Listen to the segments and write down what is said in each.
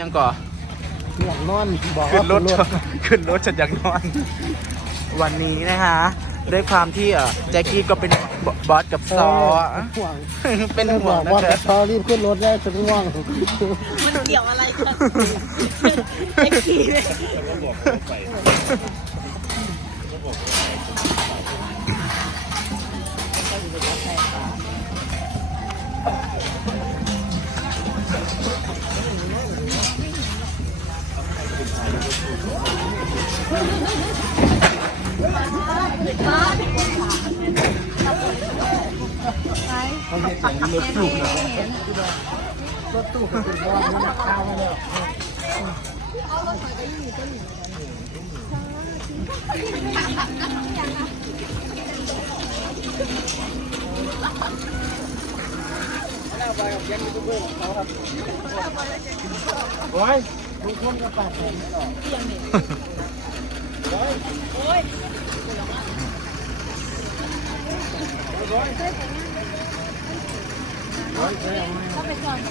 ยังก่ออยากนอนบอกขึ้นรถขึ้นรถฉันอยากนอน วันนี้นะคะด้วยความที่แจ็คกี้ก็เป็นบอสกับซอห่วงเป็นห่วงนะบอสกับซอรีบขึ้นรถได้ฉันง่วงมันเกี่ยวอะไรกันแจ็คกี้เลยเขาเห็นอย่างนี้รถตู้รถตู้กับคุณบอสมันข้าวมาแล้วโอ้ยทุกคนก็ตัดแขนไม่ออกโอ้ยโอ้ยเข้าไปก่อน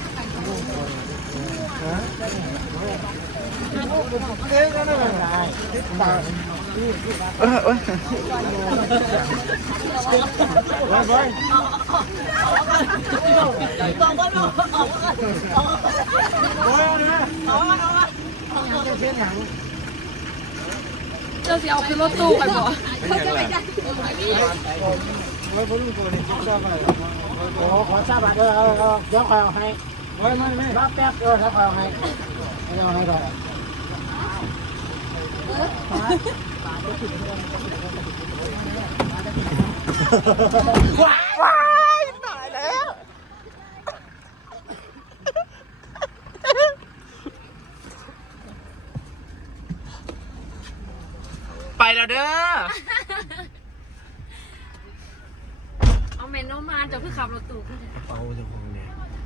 เอ๊ะก็ไม่ได้โอ้ยเจ้าสิเอาขึ้นรถตู้ไปบ่ไม่พ้นตัวนี้ชอบอะไรโอ้ขอทราบบัตรเดี๋ยวคอยเอาให้ไม่รับแป๊บแล้วคอยเอาให้ไม่เอาให้ก่อนว้ายตายแล้วไปแล้วเด้อเอาเมนูมาจะเพื่อขับรถตู้ขึ้นเปาจะคงเนี่ย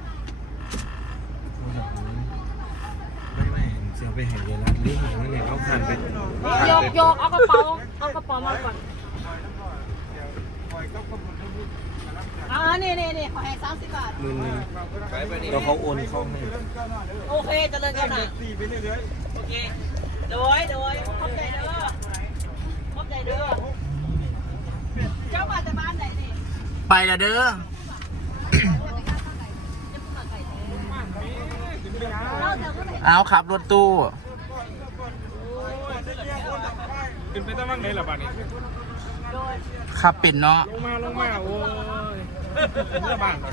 ไม่เสียไปเห็นเยอะแล้วรีบหนีไม่เหนียวเอาผ่านไปยกเอากระเป๋ามาก่อนนี่ขอให้30 บาทมือแล้วเขาโอนเขาให้โอเคจะเลิกกันนะโอเคโดยขอบใจเด้อเจ้ามาจากบ้านไหนนี่ไปแล้วเด้อเอาขับรถตู้ขึ้นไปตั้งไหนล่ะบ้านนี้ขับเป็นเนาะลงมาโอ้ยเมื่อบ้าน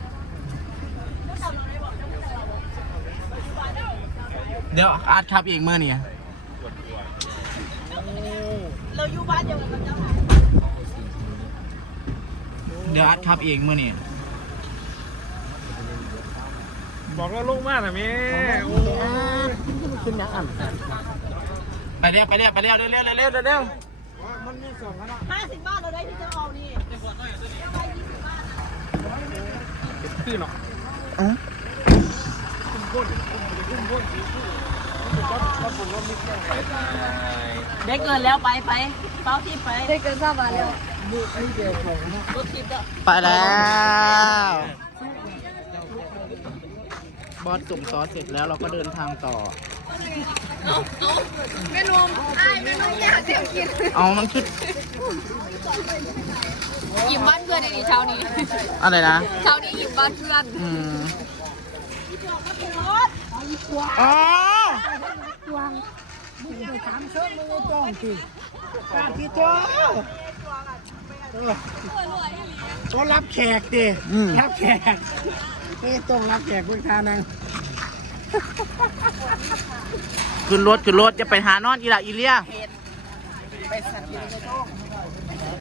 เดี๋ยวอาร์ตขับเองเมื่อนี่เราอยู่บ้านเดียวกันเจ้าเดี๋ยวอาร์ตขับเองเมื่อนี่บอกว่าลงมาหน่อยแม่โอ้ยขึ้นยังอ่ะไปเร็วเร็วมันมี2คณะ 50 บาทเราได้ที่จะเอานี่คือเนาะได้เกินแล้วไปเป้าที่ไปได้เกิน3 บาทแล้วนี่เดียวของรถทิพย์ไปแล้วบอสจุ่มซอสเสร็จแล้วเราก็เดินทางต่อแม่นมอยากเที่ยวกินเอามันคิดหยิบบ้านเพื่อนในนี้เช้านี้อะไรนะเช้านี้หยิบบ้านเพื่อนอ๋อถามเชิญมึงจ้องสิที่จ้องต้อนรับแขกดิรับแขกต้องรับแขกเพื่อนทานังขึ้นรถจะไปหานอนอีหล่าอีเลียไปสัตว์กินในท้อง